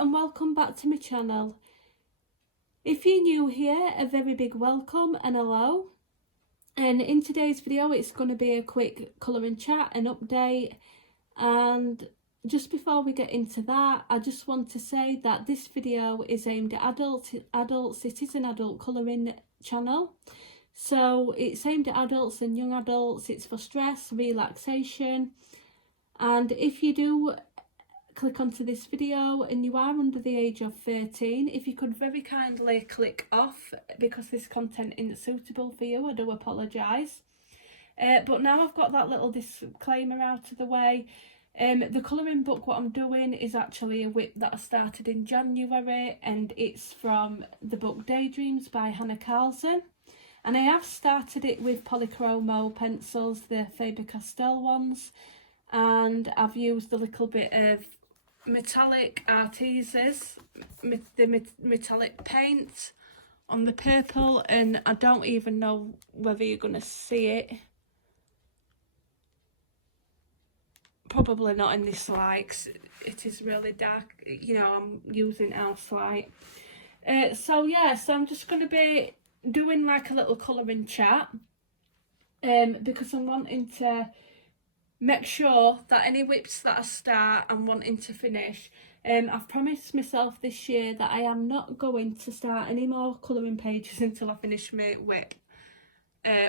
and welcome back to my channel. If you're new here, a very big welcome and hello. And in today's video it's going to be a quick colouring chat and update, and just before we get into that, I just want to say that this video is aimed at adults. It is an adult colouring channel, so it's aimed at adults and young adults. It's for stress, relaxation, and if you do click onto this video and you are under the age of 13, if you could very kindly click off because this content isn't suitable for you, I do apologise. But now I've got that little disclaimer out of the way. The colouring book, what I'm doing is actually a whip that I started in January, and it's from the book Daydreams by Hannah Carlson. And I have started it with polychromo pencils, the Faber-Castell ones, and I've used a little bit of metallic artises, the metallic paint on the purple, and I don't even know whether you're going to see it. Probably not in this light, 'cause it is really dark, you know, I'm using house light. So I'm just going to be doing like a little colouring chat, because I'm wanting to make sure that any whips that I start I'm wanting to finish. I've promised myself this year that I am not going to start any more colouring pages until I finish my whip,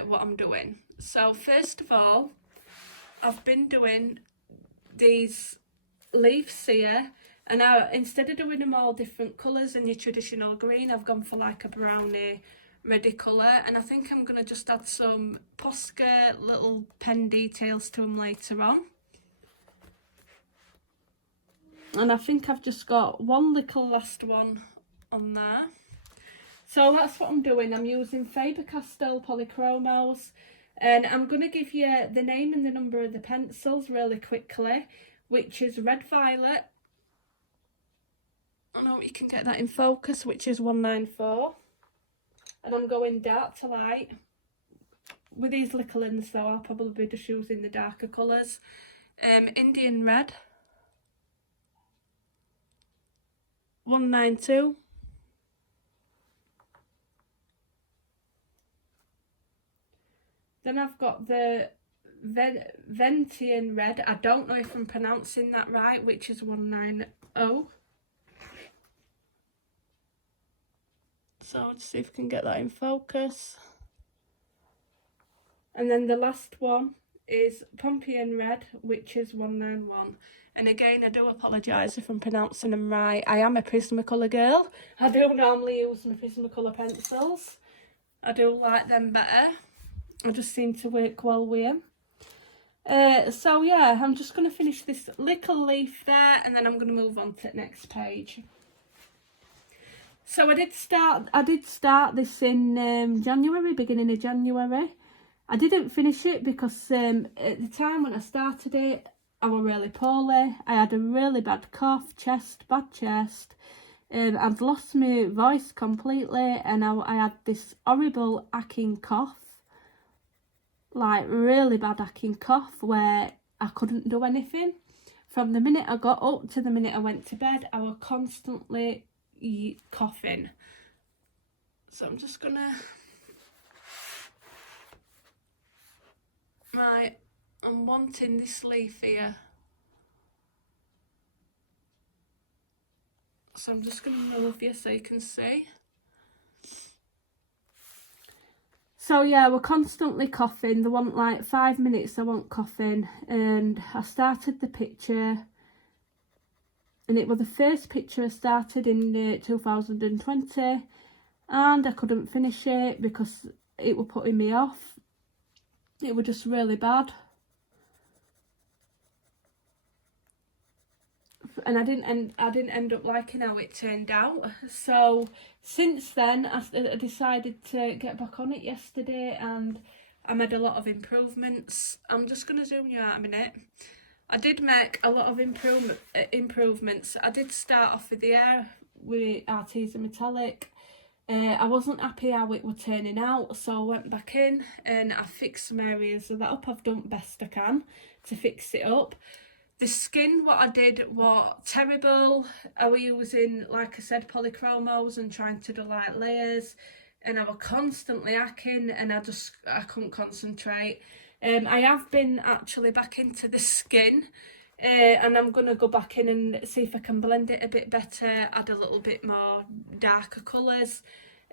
what I'm doing. So first of all, I've been doing these leaves here, and now instead of doing them all different colours in your traditional green, I've gone for like a brownie ready colour, and I think I'm going to just add some Posca little pen details to them later on. And I think I've just got one little last one on there. So that's what I'm doing. I'm using Faber-Castell polychromos, and I'm going to give you the name and the number of the pencils really quickly, which is Red Violet. I know you can get that in focus, which is 194. And I'm going dark to light. With these little ends though, I'll probably be just using the darker colours. Indian Red, 192. Then I've got the Ventian Red, I don't know if I'm pronouncing that right, which is 190. So let's see if we can get that in focus. And then the last one is Pompeian Red, which is 191. And again, I do apologise if I'm pronouncing them right. I am a Prismacolor girl. I do normally use my Prismacolor pencils. I do like them better. I just seem to work well with them. So yeah, I'm just going to finish this little leaf there, and then I'm going to move on to the next page. So I did start this in January, beginning of January. I didn't finish it because at the time when I started it, I was really poorly. I had a really bad cough, bad chest. I'd lost my voice completely, and I had this horrible hacking cough, like really bad hacking cough, where I couldn't do anything. From the minute I got up to the minute I went to bed, I was constantly coughing. So I'm just gonna, right, I'm wanting this leaf here, so I'm just gonna move you so you can see. So yeah, we're constantly coughing. There wasn't like 5 minutes I wasn't coughing, and I started the picture, and it was the first picture I started in 2020, and I couldn't finish it because it was putting me off. It was just really bad, and I didn't end up liking how it turned out. So since then, I decided to get back on it yesterday, and I made a lot of improvements. I'm just going to zoom you out a minute. I did make a lot of improvements. I did start off with the air with artisan metallic. I wasn't happy how it was turning out, so I went back in and I fixed some areas of that up. I've done best I can to fix it up. The skin, what I did was terrible. I was using, like I said, polychromos and trying to do like layers, and I was constantly hacking, and I couldn't concentrate. I have been actually back into the skin, and I'm going to go back in and see if I can blend it a bit better, add a little bit more darker colours.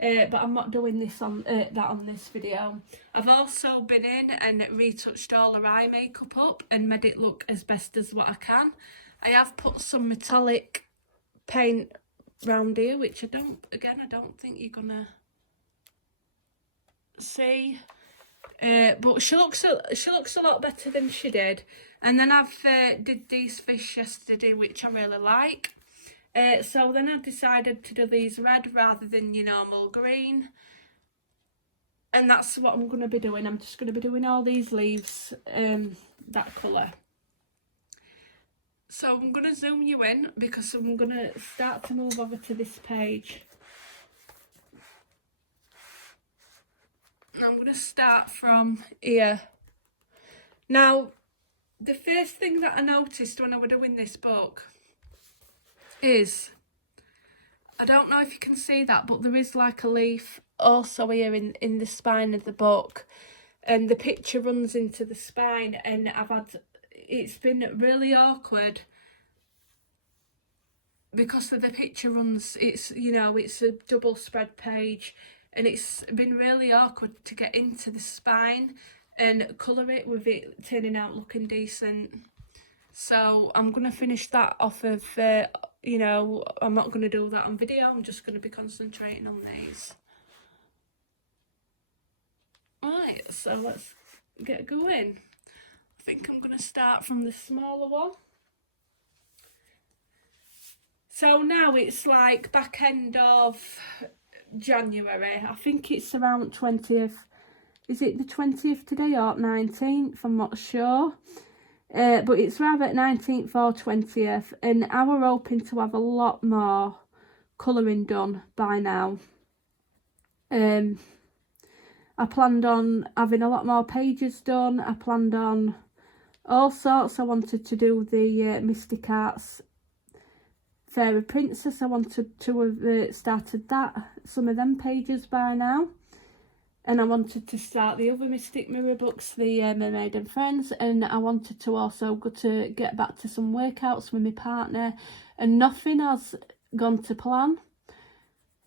But I'm not doing this on that on this video. I've also been in and retouched all her eye makeup up and made it look as best as what I can. I have put some metallic paint round here, which I don't think you're gonna see. But she looks a lot better than she did. And then I've did these fish yesterday, which I really like. So then I decided to do these red rather than your normal green. And that's what I'm going to be doing. I'm just going to be doing all these leaves that colour. So I'm going to zoom you in because I'm going to start to move over to this page. I'm going to start from here. Now, the first thing that I noticed when I was doing this book is, I don't know if you can see that, but there is like a leaf also here in the spine of the book, and the picture runs into the spine, and it's been really awkward because of the picture runs, it's a double spread page, and it's been really awkward to get into the spine and colour it with it turning out looking decent. So I'm going to finish that off of, I'm not going to do that on video. I'm just going to be concentrating on these. Right, so let's get going. I think I'm going to start from the smaller one. So now it's like back end of January. I think it's around 20th. Is it the 20th today or 19th? I'm not sure. But it's rather 19th or 20th, and I were hoping to have a lot more colouring done by now. I planned on having a lot more pages done. I planned on all sorts. I wanted to do the Mystic Arts Fairy Princess. I wanted to have started some of them pages by now. And I wanted to start the other Mystic Mirror books, the Mermaid and Friends, and I wanted to also get back to some workouts with my partner, and nothing has gone to plan.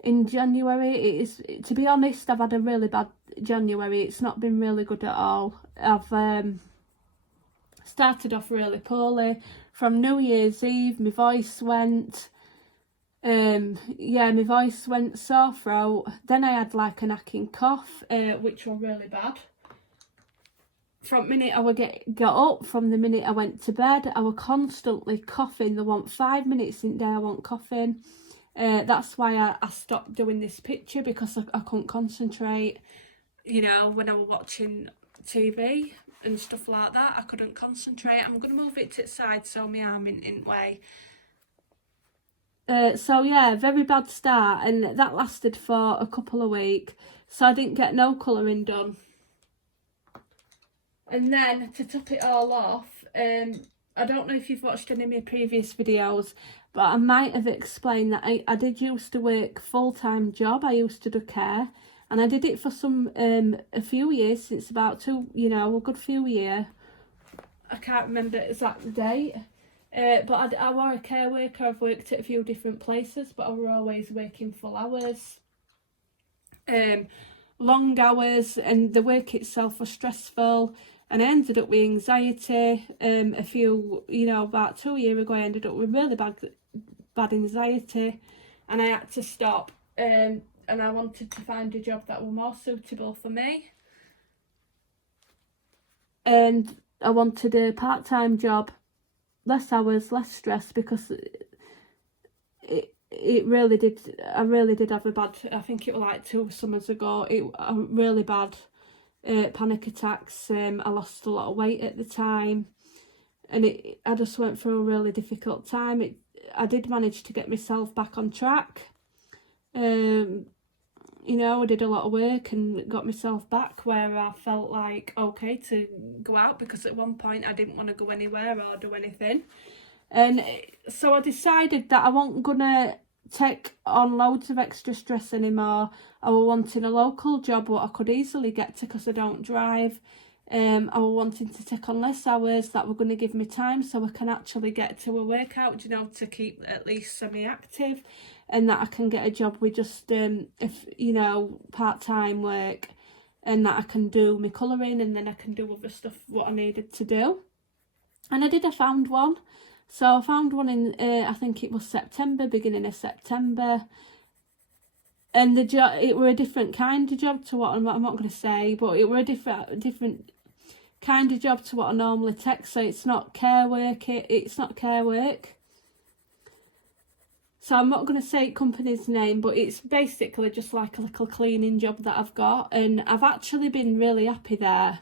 In January, to be honest, I've had a really bad January. It's not been really good at all. I've started off really poorly. From New Year's Eve, my voice went. My voice went sore throat. Then I had like a hacking cough, which was really bad. From the minute I would got up, from the minute I went to bed, I was constantly coughing. There weren't 5 minutes in the day I wasn't coughing. That's why I stopped doing this picture, because I couldn't concentrate. When I was watching TV and stuff like that, I couldn't concentrate. I'm going to move it to the side so my arm isn't way. So yeah, very bad start, and that lasted for a couple of weeks, so I didn't get no colouring done. And then to top it all off, I don't know if you've watched any of my previous videos, but I might have explained that I did used to work full-time job. I used to do care, and I did it for a few years, since about a good few years. I can't remember the exact date. But I were a care worker. I've worked at a few different places, but I were always working full hours, long hours, and the work itself was stressful, and I ended up with anxiety. About 2 years ago, I ended up with really bad anxiety, and I had to stop, and I wanted to find a job that was more suitable for me, and I wanted a part-time job. Less hours, less stress, because it really did. I really did have a bad. I think it was like 2 summers ago. Really bad panic attacks. I lost a lot of weight at the time, and I just went through a really difficult time. I did manage to get myself back on track. you know, I did a lot of work and got myself back where I felt like okay to go out, because at one point I didn't want to go anywhere or do anything. And so I decided that I wasn't gonna take on loads of extra stress anymore. I was wanting a local job what I could easily get to because I don't drive. I was wanting to take on less hours that were going to give me time so I can actually get to a workout, you know, to keep at least semi-active, and that I can get a job with just, if you know, part-time work, and that I can do my colouring and then I can do other stuff what I needed to do. And I found one. So I found one in, I think it was September, beginning of September. And the job, it were a different kind of job to what I'm not going to say, but it were a different kind of job to what I normally take. So it's not care work. It's not care work. So I'm not going to say company's name, but it's basically just like a little cleaning job that I've got, and I've actually been really happy there.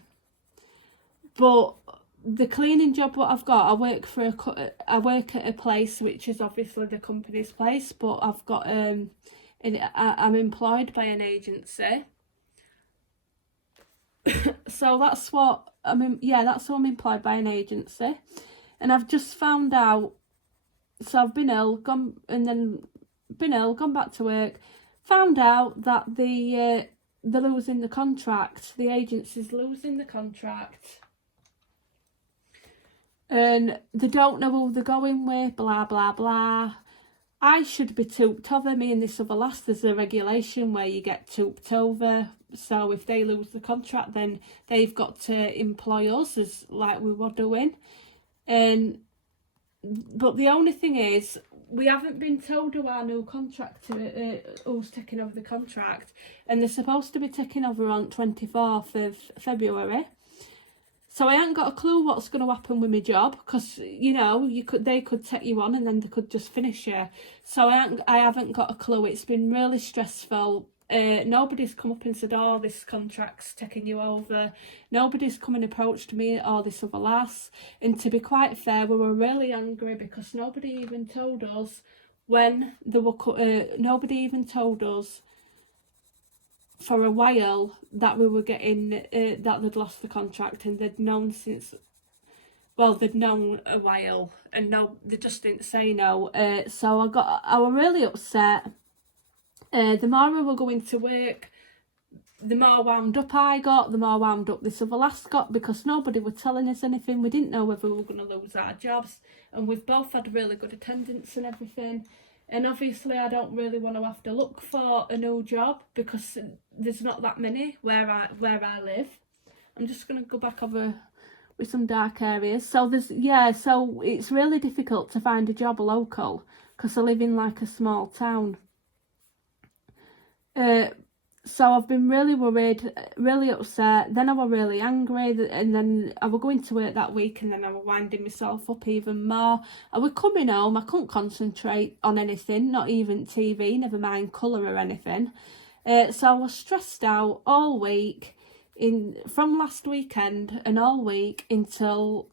But the cleaning job what I've got, I work at a place which is obviously the company's place, but I've got I'm employed by an agency. So that's what that's what I'm employed by, an agency. And I've just found out, so I've been ill, gone back to work, found out that they're losing the contract, the agency's losing the contract. And they don't know who they're going with, blah, blah, blah. I should be tooped over, me and this other lass. There's a regulation where you get tooped over. So if they lose the contract, then they've got to employ us as like we were doing. But the only thing is, we haven't been told who our new contractor, who's taking over the contract. And they're supposed to be taking over on 24th of February. So I ain't got a clue what's going to happen with my job, because, you know, they could take you on and then they could just finish you. So I haven't got a clue. It's been really stressful. Nobody's come up and said, oh, this contract's taking you over. Nobody's come and approached me or this other lass. And to be quite fair, we were really angry because nobody even told us when they were nobody even told us for a while that we were getting, that they'd lost the contract, and they'd known they'd known a while, and no, they just didn't say no. So I was really upset. The more we were going to work, the more wound up I got, the more wound up this other lass got, because nobody were telling us anything. We didn't know whether we were going to lose our jobs, and we've both had really good attendance and everything. And obviously I don't really want to have to look for a new job because there's not that many where I live. I'm just going to go back over with some dark areas. So so it's really difficult to find a job local because I live in like a small town. So I've been really worried, really upset. Then I was really angry, and then I was going to work that week, and then I was winding myself up even more. I was coming home, I couldn't concentrate on anything, not even TV, never mind colour or anything. So I was stressed out all week, from last weekend and all week until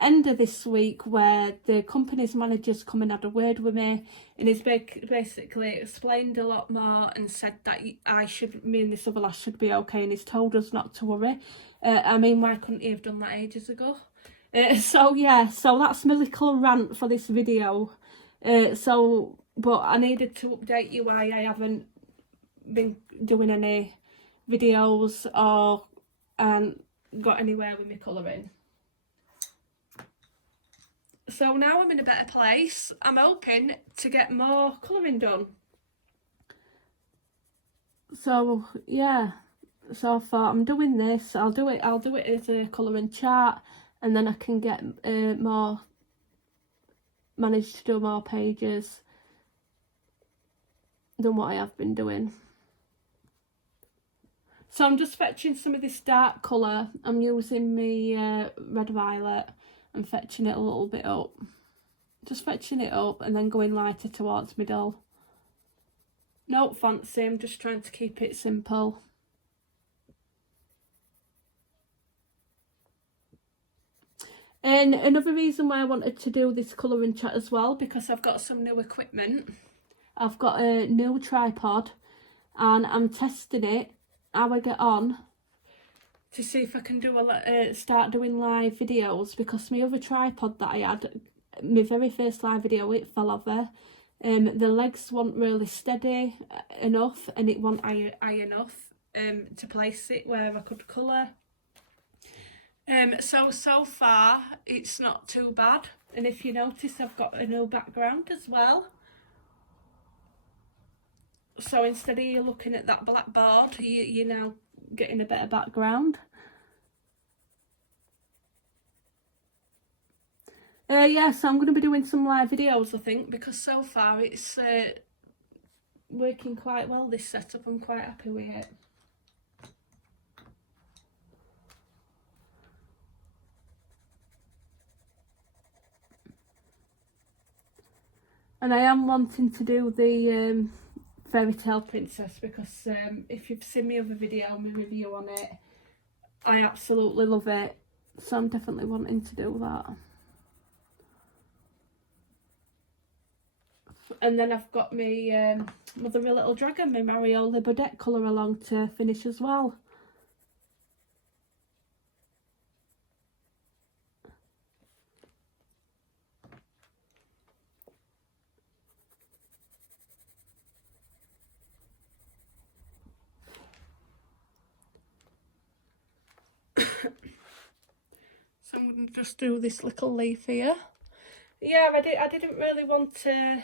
end of this week, where the company's manager's come and had a word with me, and he's basically explained a lot more and said that me and this other lass should be okay, and he's told us not to worry. I mean, why couldn't he have done that ages ago? So that's my little rant for this video. But I needed to update you why I haven't been doing any videos or got anywhere with my colouring. So now I'm in a better place. I'm hoping to get more colouring done. So yeah, so I thought I'm doing this. I'll do it as a colouring chart, and then I can get manage to do more pages than what I have been doing. So I'm just fetching some of this dark colour. I'm using my red violet and fetching it a little bit up. Just fetching it up and then going lighter towards middle. No fancy, I'm just trying to keep it simple. And another reason why I wanted to do this colouring chat as well, because I've got some new equipment. I've got a new tripod. and I'm testing it, how I get on, to see if I can do start doing live videos, because my other tripod that I had, my very first live video, it fell over. The legs weren't really steady enough, and it wasn't high enough to place it where I could colour. So far it's not too bad, and if you notice, I've got a new background as well. So instead of you looking at that black board, you're now getting a better background. Yeah, so I'm going to be doing some live videos, I think, because so far it's working quite well, this setup. I'm quite happy with it. And I am wanting to do the fairy tale princess, because if you've seen my other video, my review on it, I absolutely love it. So I'm definitely wanting to do that. And then I've got my Mother of a Little Dragon, my Mariola Bodette colour along to finish as well. So I'm going to just do this little leaf here. Yeah, I didn't really want to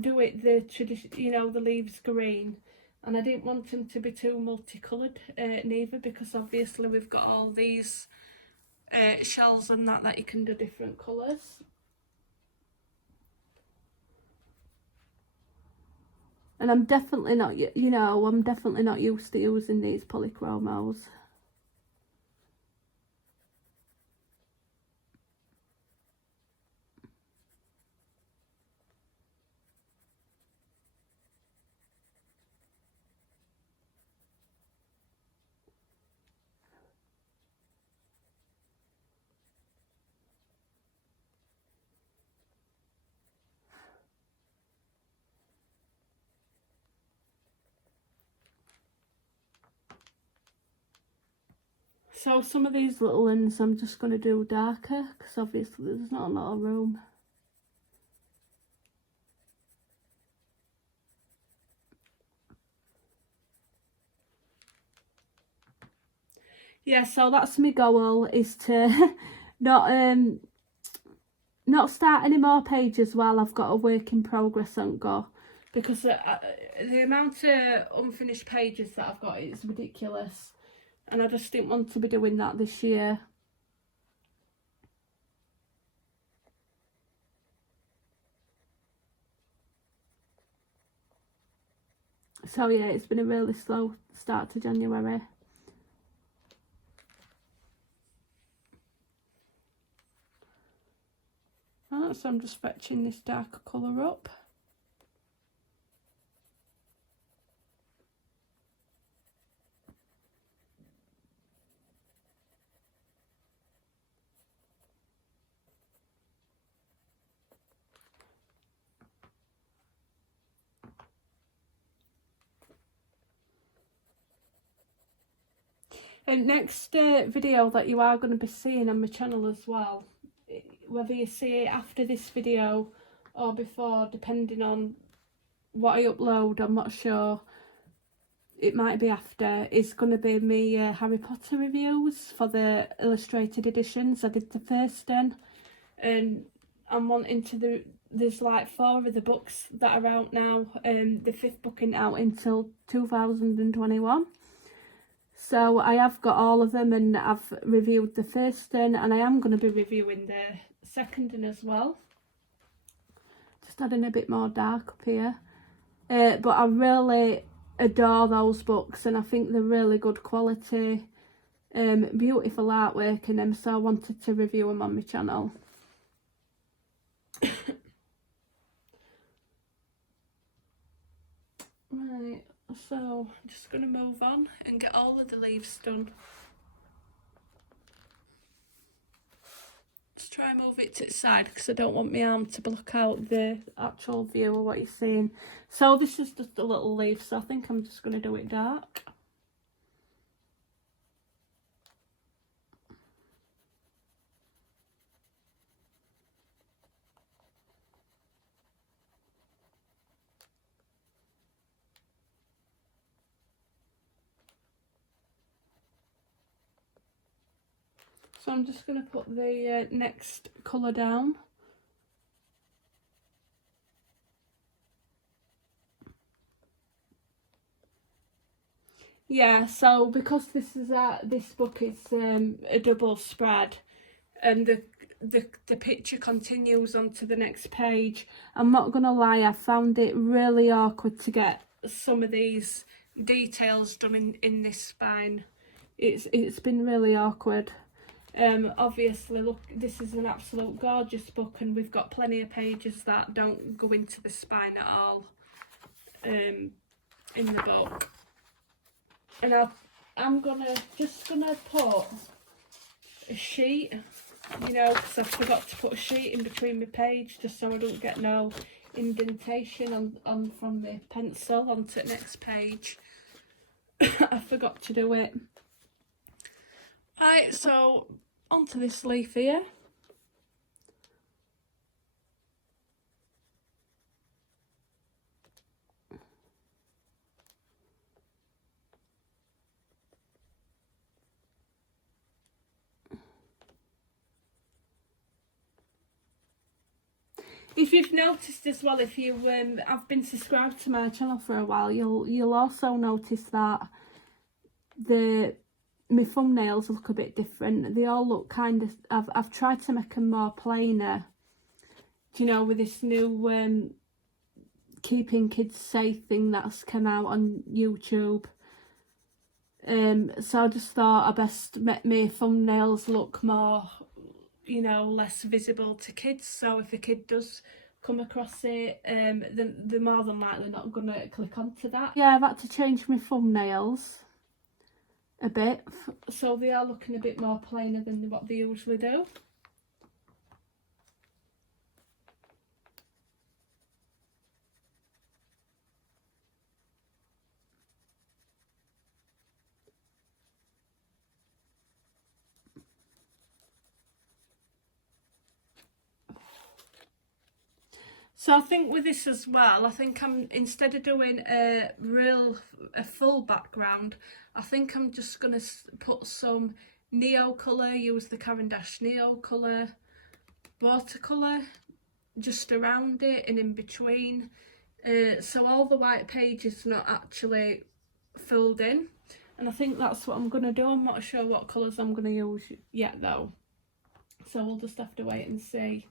do it the tradition, you know, the leaves green, and I didn't want them to be too multicoloured neither, because obviously we've got all these shells and that you can do different colours. And I'm definitely not, you know, I'm definitely not used to using these polychromos. So some of these little ones I'm just going to do darker, because obviously there's not a lot of room. Yeah, so that's my goal, is to not start any more pages while I've got a work in progress on go, because the amount of unfinished pages that I've got is ridiculous, and I just didn't want to be doing that this year. So yeah, it's been a really slow start to January. Right, so I'm just fetching this darker colour up. And next video that you are going to be seeing on my channel as well, whether you see it after this video or before, depending on what I upload, I'm not sure, it might be after, is going to be me Harry Potter reviews for the illustrated editions. I did the first one, and I'm wanting to there's like 4 of the books that are out now, and the 5th book isn't out until 2021. So I have got all of them, and I've reviewed the first one, and I am going to be reviewing the second one as well. Just adding a bit more dark up here. But I really adore those books, and I think they're really good quality, beautiful artwork in them, so I wanted to review them on my channel. Right, so I'm just going to move on and get all of the leaves done. Just try and move it to the side because I don't want my arm to block out the actual view of what you're seeing. So this is just a little leaf, so I think I'm just going to do it dark. So I'm just going to put the next colour down. Yeah, so because this book is a double spread, and the picture continues onto the next page, I'm not gonna lie, I found it really awkward to get some of these details done in this spine. It's been really awkward. Obviously, look, this is an absolute gorgeous book, and we've got plenty of pages that don't go into the spine at all in the book. And I'm just gonna put a sheet, you know, because I forgot to put a sheet in between my page, just so I don't get no indentation on from the pencil onto the next page. I forgot to do it. Right, so onto this leaf here. If you've noticed as well, if you have been subscribed to my channel for a while, you'll also notice that my thumbnails look a bit different. They all look kind of, I've tried to make them more plainer, you know, with this new keeping kids safe thing that's come out on YouTube. So I just thought I best make my thumbnails look more, you know, less visible to kids, so if a kid does come across it, then they're more than likely not gonna click onto that. Yeah, I've had to change my thumbnails a bit, so they are looking a bit more plainer than what they usually do. So I think with this as well, I think instead of doing a full background, I think I'm just going to put some neo colour, use the Caran d'Ache neo colour, watercolour just around it and in between, so all the white pages not actually filled in. And I think that's what I'm going to do. I'm not sure what colours I'm going to use yet though, so we'll just have to wait and see.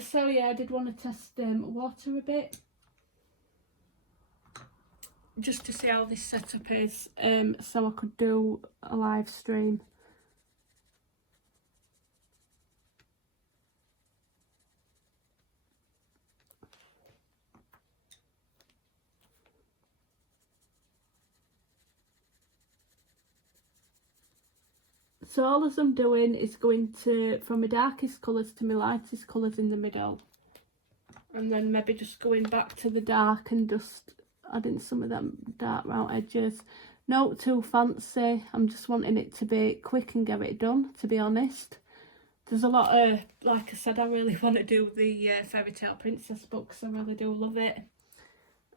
So yeah, I did want to test water a bit, just to see how this setup is, so I could do a live stream. So all as I'm doing is going to, from my darkest colours to my lightest colours in the middle, and then maybe just going back to the dark and just adding some of them dark round edges. Not too fancy, I'm just wanting it to be quick and get it done, to be honest. There's a lot of, like I said, I really want to do the Fairy Tale Princess books, I really do love it.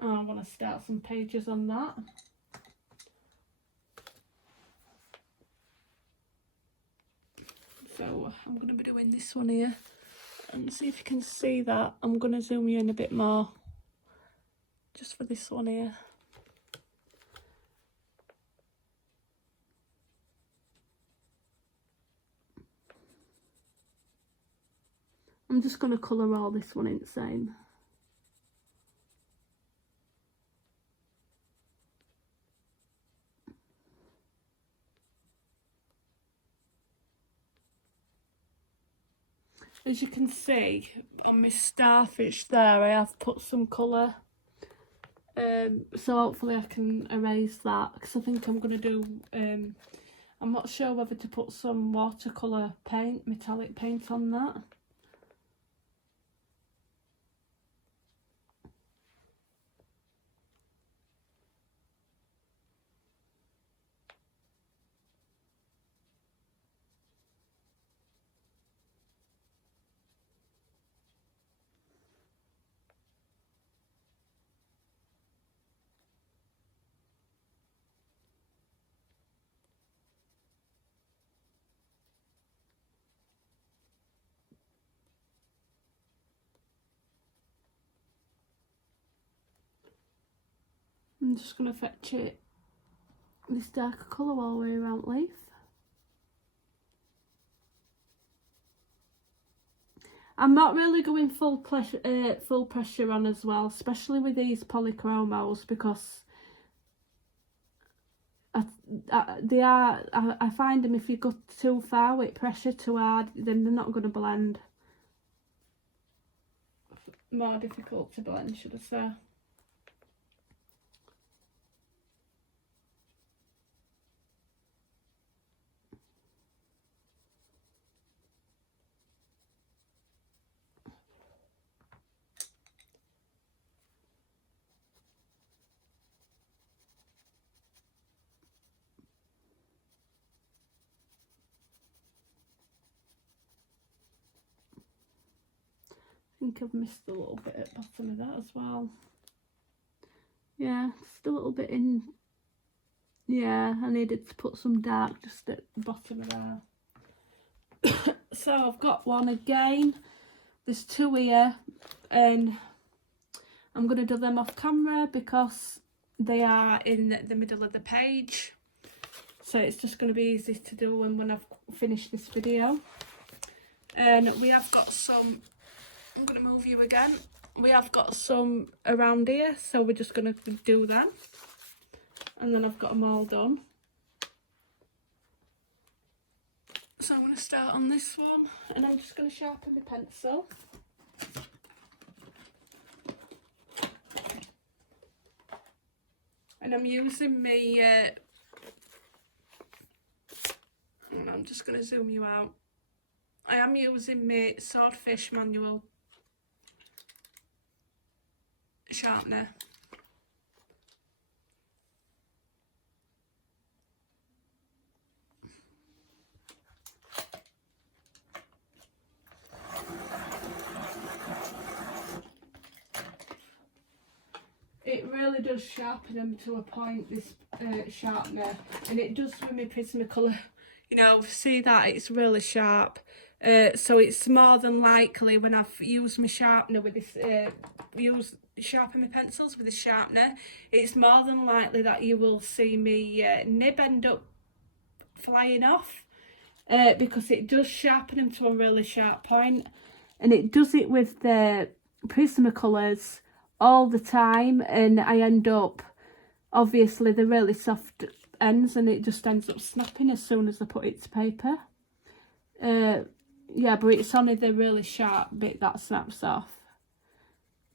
I want to start some pages on that. So I'm going to be doing this one here and see if you can see that. I'm going to zoom you in a bit more just for this one here. I'm just going to colour all this one in the same. As you can see on my starfish there, I have put some colour. So hopefully I can erase that, because I think I'm going to do, I'm not sure whether to put some watercolour paint, metallic paint on that. I'm just going to fetch it this darker colour all the way around the leaf. I'm not really going full pressure on as well, especially with these polychromos, because I find them, if you go too far with pressure too hard, then they're not going to blend. More difficult to blend, should I say. I think I've missed a little bit at the bottom of that as well. Yeah, just a little bit in. Yeah, I needed to put some dark just at the bottom of there. So I've got one again. There's two here, and I'm going to do them off camera because they are in the middle of the page. So it's just going to be easy to do when I've finished this video. And we have got some, I'm going to move you again. We have got some around here, so we're just going to do them. And then I've got them all done. So I'm going to start on this one, and I'm just going to sharpen the pencil. And I'm using my, I'm just going to zoom you out. I am using my Swordfish manual sharpener. It really does sharpen them to a point, this sharpener, and it does with my Prismacolor. You know, see that it's really sharp. So it's more than likely when I've used my sharpener with this, sharpen my pencils with a sharpener, it's more than likely that you will see me nib end up flying off, because it does sharpen them to a really sharp point, and it does it with the Prismacolors all the time, and I end up, obviously they're really soft ends, and it just ends up snapping as soon as I put it to paper. Yeah, but it's only the really sharp bit that snaps off.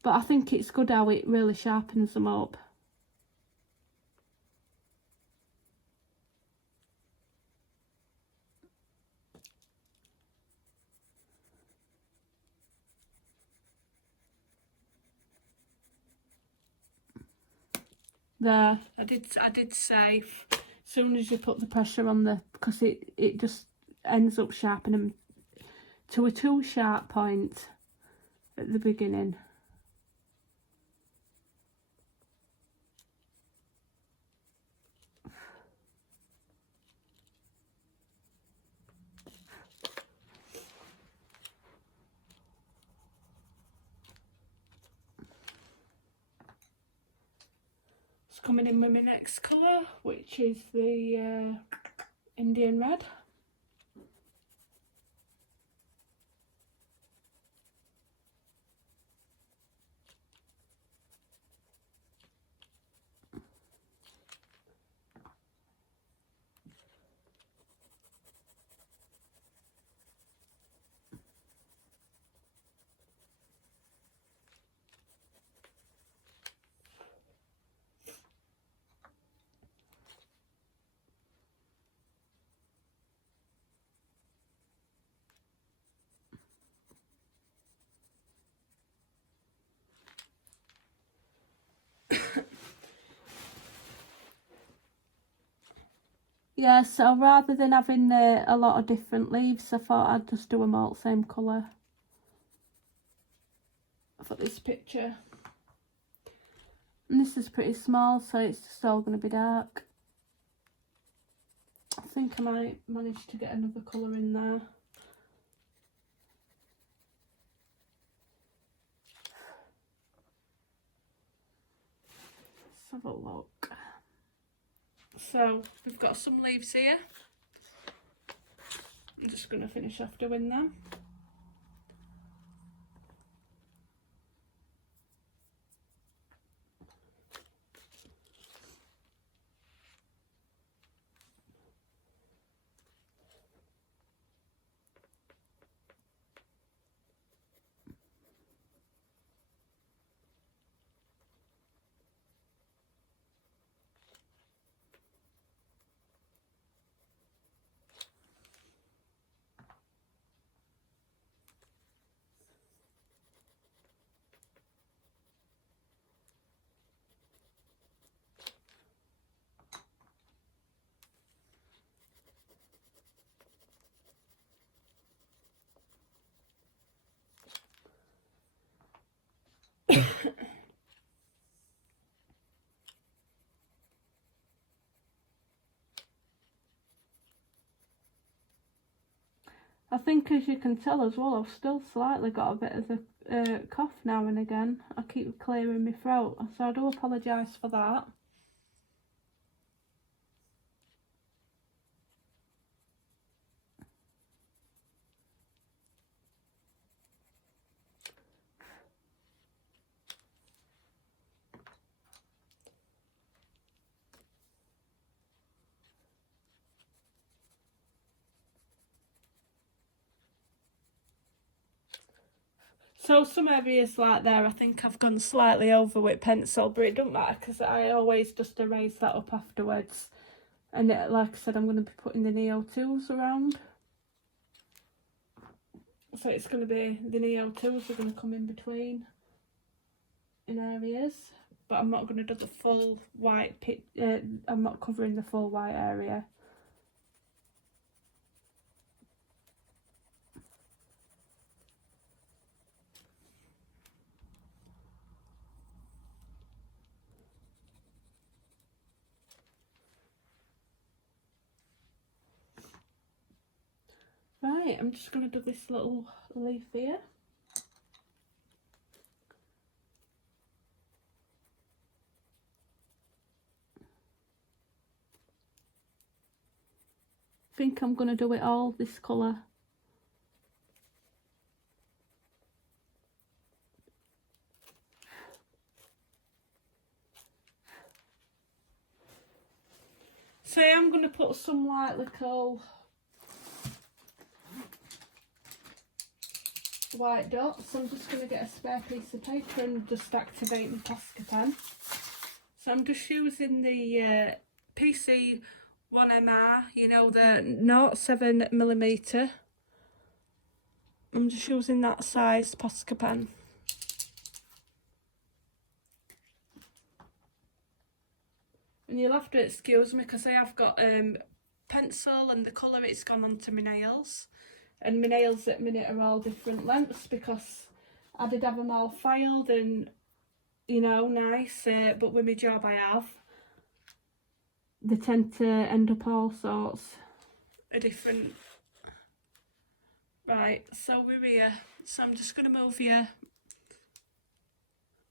But I think it's good how it really sharpens them up. There, I did say, as soon as you put the pressure on the, because it just ends up sharpening them to a too sharp point at the beginning. coming in with my next colour, which is the Indian red. Yeah, so rather than having a lot of different leaves, I thought I'd just do them all the same colour for this picture. And this is pretty small, so it's just all going to be dark. I think I might manage to get another colour in there. Let's have a look. So we've got some leaves here. I'm just going to finish off doing them. I think, as you can tell as well, I've still slightly got a bit of a cough now and again. I keep clearing my throat, so I do apologise for that. So some areas like there, I think I've gone slightly over with pencil, but it doesn't matter because I always just erase that up afterwards. And like I said, I'm going to be putting the Neo2s around. So it's going to be, the Neo2s are going to come in between in areas. But I'm not going to do the full white, I'm not covering the full white area. Right, I'm just going to do this little leaf here. I think I'm going to do it all this colour. So I'm going to put some light little white dots. I'm just going to get a spare piece of paper and just activate my Posca pen. So I'm just using the PC 1MR, you know, the 0.7mm. I'm just using that size Posca pen. And you'll have to excuse me because I have got pencil and the colour it's gone onto my nails. And my nails at the minute are all different lengths because I did have them all filed and, you know, nice. But with my job I have, they tend to end up all sorts of different. Right, so we're here. So I'm just going to move you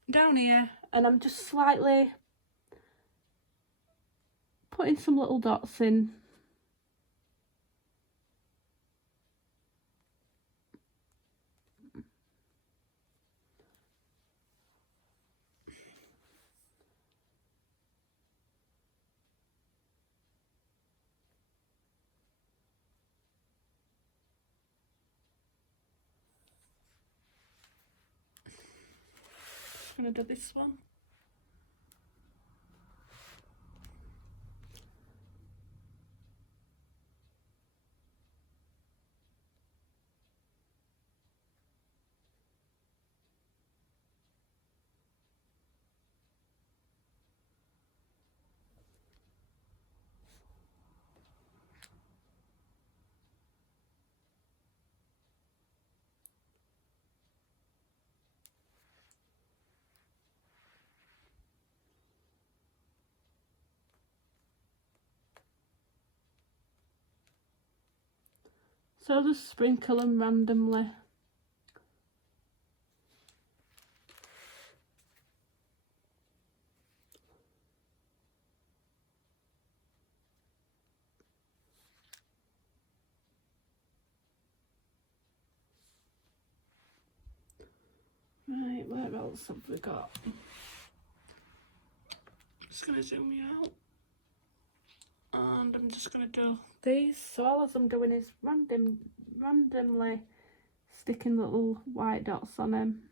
down here. And I'm just slightly putting some little dots in. I'm going to do this one. So just sprinkle them randomly. Right, where else have we got? I'm just going to zoom you out. And I'm just going to do these. So all I'm doing is randomly sticking little white dots on them.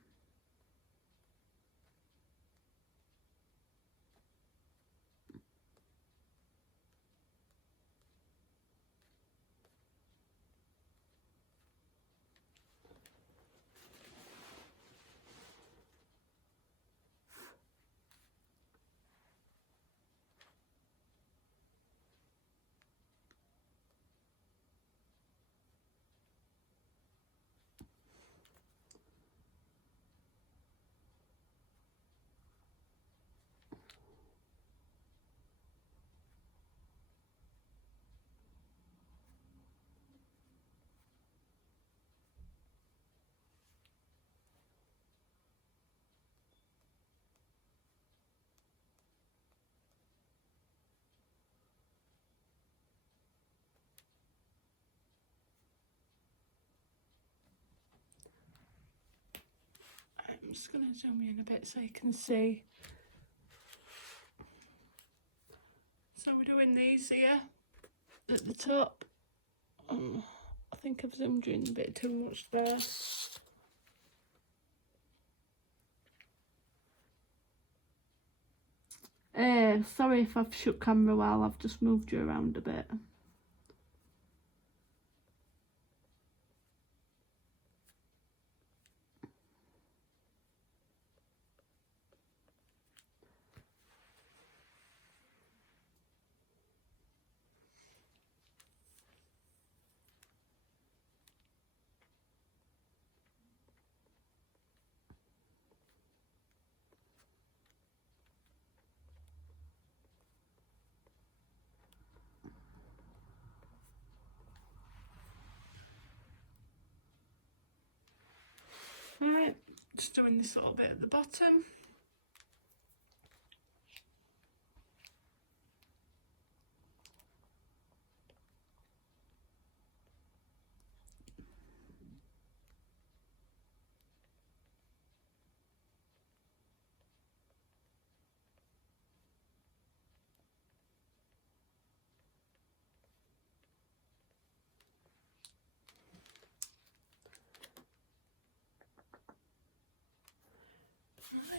I'm just going to zoom in a bit so you can see. So we're doing these here at the top. I think I've zoomed in a bit too much there. Sorry if I've shut camera while I've just moved you around a bit. Right, just doing this little bit at the bottom.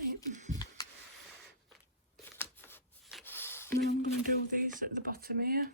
Right. And then I'm going to do these at the bottom here.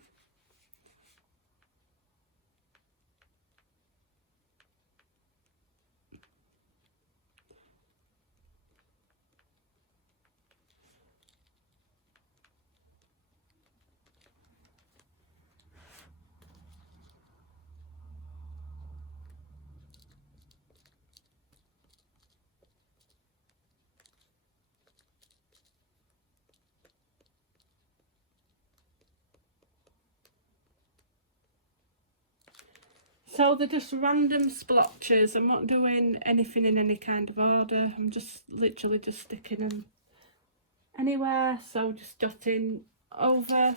So they're just random splotches. I'm not doing anything in any kind of order. I'm just literally just sticking them anywhere. So just dotting over.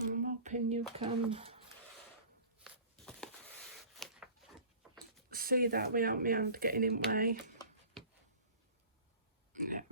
I'm hoping you can see that without my hand getting in the way. Yep.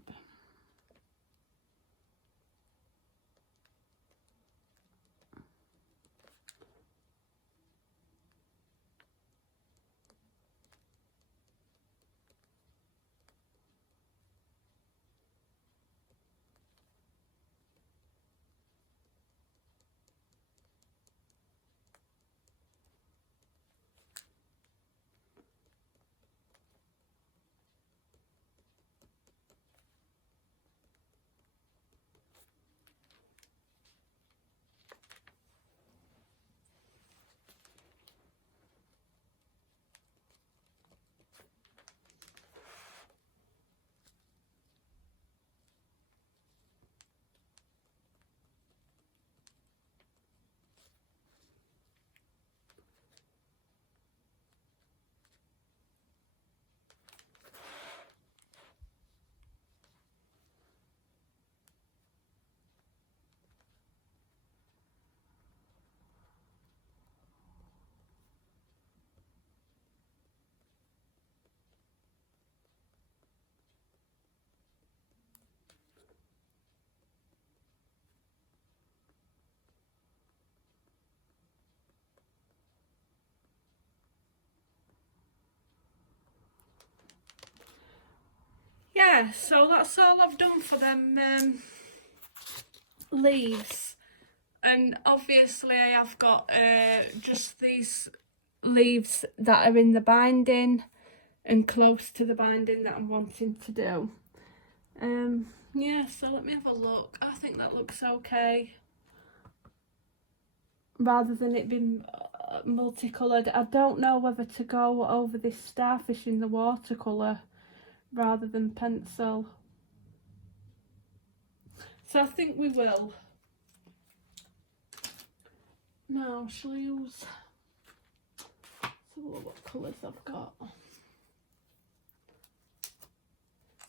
Yeah, so that's all I've done for them leaves. And obviously I have got just these leaves that are in the binding and close to the binding that I'm wanting to do. Yeah, so let me have a look. I think that looks okay. Rather than it being multicoloured, I don't know whether to go over this starfish in the watercolour rather than pencil. So I think we will. Now, shall I use... Let's have a look what colours I've got.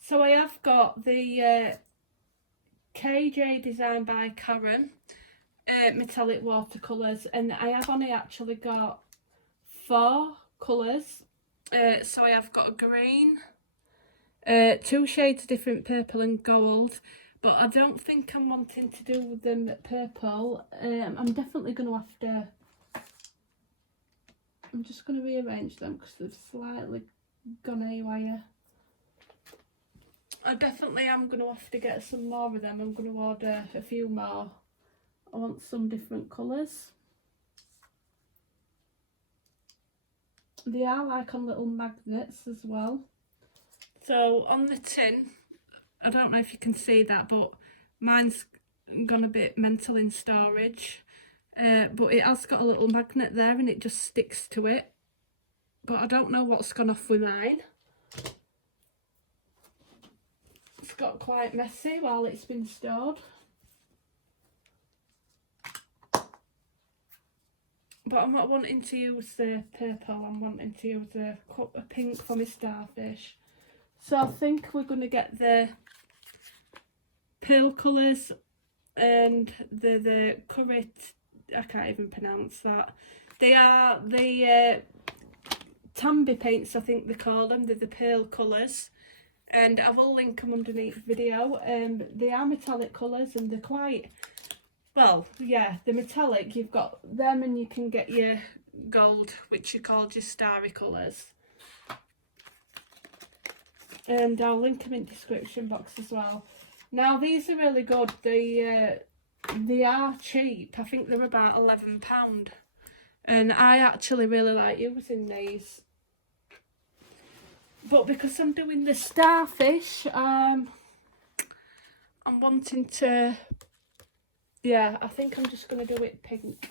So I have got the KJ designed by Karen metallic watercolours, and I have only actually got 4 colours. So I have got green, 2 shades of different purple and gold, but I don't think I'm wanting to do them purple. I'm definitely going to have to... I'm just going to rearrange them because they've slightly gone haywire. I definitely am going to have to get some more of them. I'm going to order a few more. I want some different colours. They are like on little magnets as well. So on the tin, I don't know if you can see that, but mine's gone a bit mental in storage. But it has got a little magnet there and it just sticks to it. But I don't know what's gone off with mine. It's got quite messy while it's been stored. But I'm not wanting to use the purple, I'm wanting to use a pink for my starfish. So I think we're going to get the pearl colours and the currant, I can't even pronounce that. They are the Tambi paints, I think they call them. They're the pearl colours. And I will link them underneath the video. They are metallic colours and they're quite, well, yeah, they're metallic. You've got them and you can get your gold, which are called your starry colours. And I'll link them in the description box as well. Now these are really good. They are cheap. I think they're about £11. And I actually really like using these. But because I'm doing the starfish, I'm wanting to, yeah, I think I'm just going to do it pink.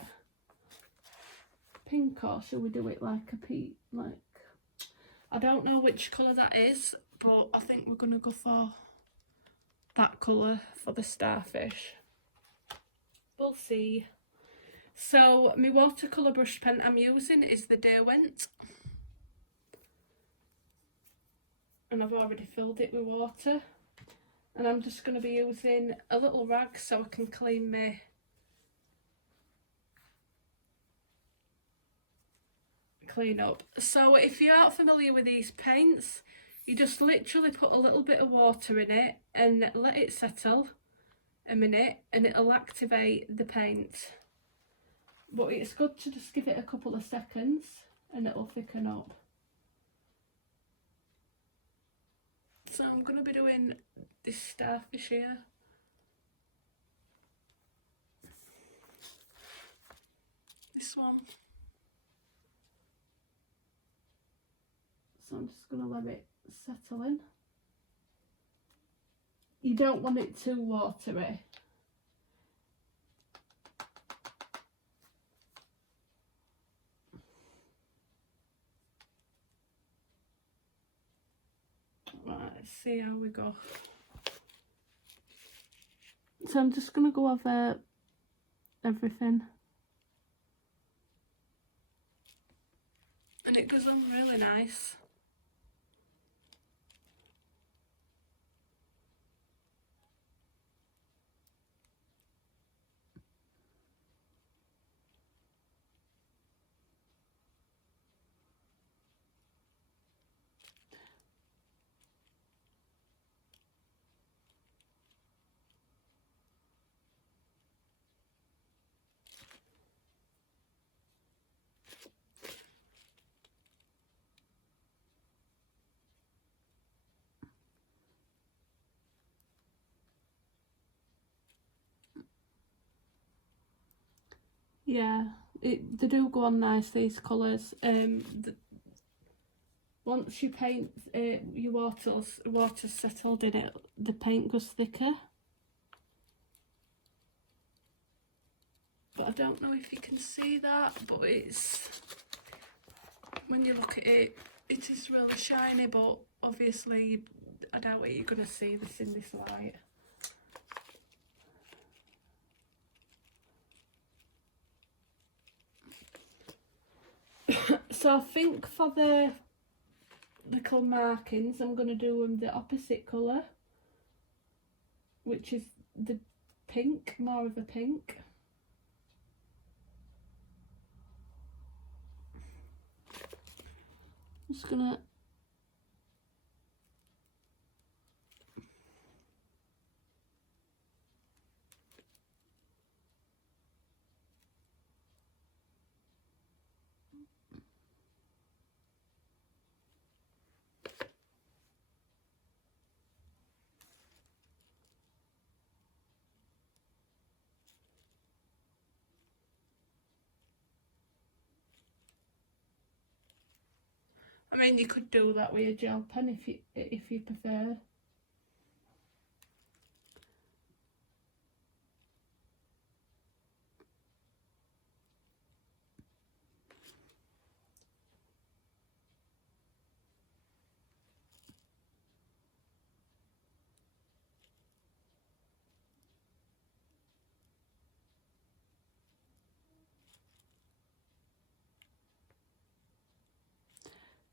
Pink, or shall we do it like a peach, like, I don't know which colour that is, but I think we're going to go for that colour for the starfish. We'll see. So my watercolour brush pen I'm using is the Derwent, and I've already filled it with water, and I'm just going to be using a little rag so I can clean up. So if you aren't familiar with these paints, you just literally put a little bit of water in it and let it settle a minute and it'll activate the paint. But it's good to just give it a couple of seconds and it'll thicken up. So I'm going to be doing this starfish here. This one. So I'm just going to let it settle in. You don't want it too watery. Right, let's see how we go. So I'm just going to go over everything. And it goes on really nice. Yeah, they do go on nice, these colours. Once you paint, your water's settled in it, the paint goes thicker. But I don't know if you can see that, but it's, when you look at it, it is really shiny, but obviously I doubt you're going to see this in this light. So I think for the little markings I'm going to do them the opposite colour, which is the pink, more of a pink. I'm just going to I mean, you could do that with a gel pen if you prefer.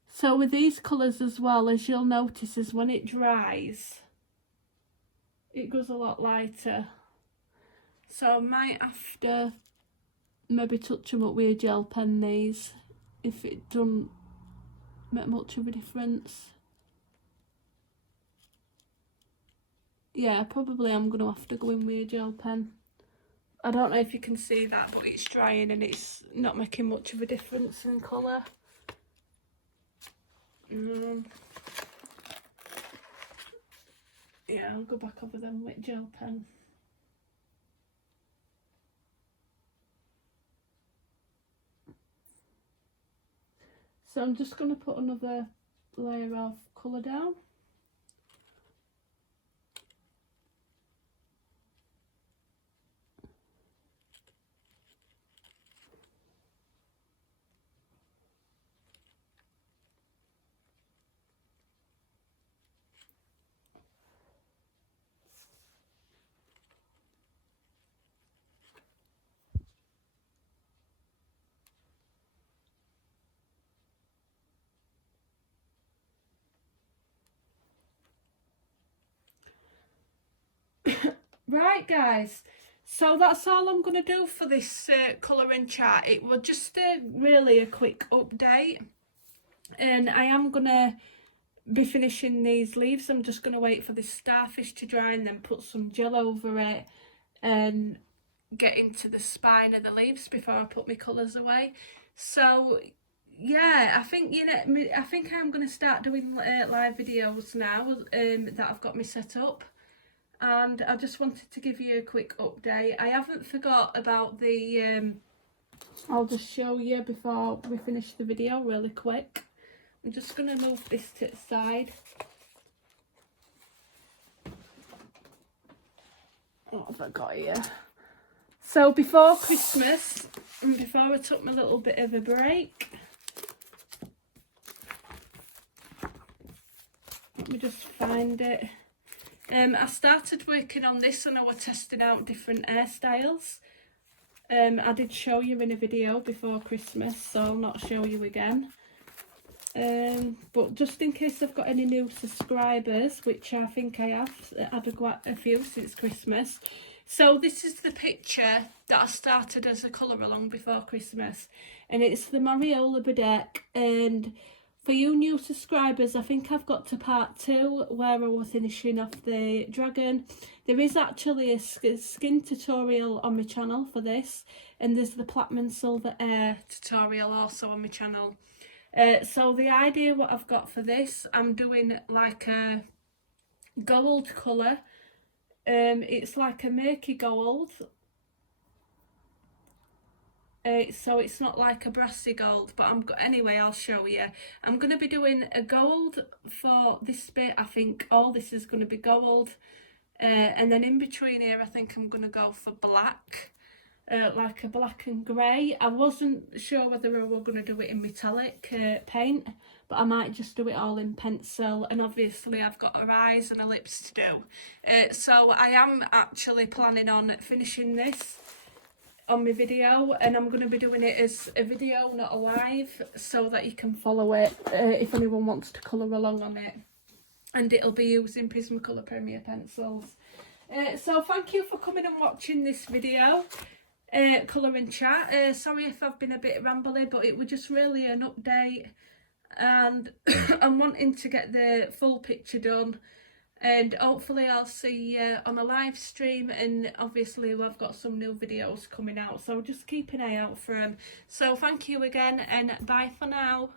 So with these colours as well, as you'll notice, is when it dries, it goes a lot lighter. So I might have to maybe touch them up with a gel pen, these, if it doesn't make much of a difference. Yeah, probably I'm going to have to go in with a gel pen. I don't know if you can see that, but it's drying and it's not making much of a difference in colour. Yeah, I'll go back over them with gel pen. So I'm just going to put another layer of colour down. Right guys, so that's all I'm going to do for this colouring chat. It was just really a quick update, and I am going to be finishing these leaves. I'm just going to wait for this starfish to dry and then put some gel over it and get into the spine of the leaves before I put my colours away. So yeah, I think, you know, I think I'm going to start doing live videos now that I've got me set up. And I just wanted to give you a quick update. I haven't forgot about the I'll just show you before we finish the video really quick. I'm just going to move this to the side. What have I got here? So before Christmas, and before I took my little bit of a break, let me just find it. I started working on this and I was testing out different hairstyles. I did show you in a video before Christmas, so I'll not show you again. But just in case I've got any new subscribers, which I think I have had quite a few since Christmas. So this is the picture that I started as a colour along before Christmas, and it's the Mariola Bedeck. And for you new subscribers, I think I've got to part 2 where I was finishing off the dragon. There is actually a skin tutorial on my channel for this, and there's the Platinum Silver Air tutorial also on my channel. So the idea what I've got for this, I'm doing like a gold colour. It's like a murky gold. So it's not like a brassy gold, but anyway, I'll show you. I'm going to be doing a gold for this bit. I think all this is going to be gold. And then in between here, I think I'm going to go for black. Like a black and grey. I wasn't sure whether we were going to do it in metallic paint, but I might just do it all in pencil. And obviously I've got her eyes and her lips to do. So I am actually planning on finishing this on my video, and I'm going to be doing it as a video, not a live, so that you can follow it if anyone wants to colour along on it. And it'll be using Prismacolor Premier pencils. So thank you for coming and watching this video. Colouring chat. Sorry if I've been a bit rambly, but it was just really an update, and I'm wanting to get the full picture done, and hopefully I'll see you on a live stream. And obviously we've got some new videos coming out, so just keep an eye out for them. So thank you again, and bye for now.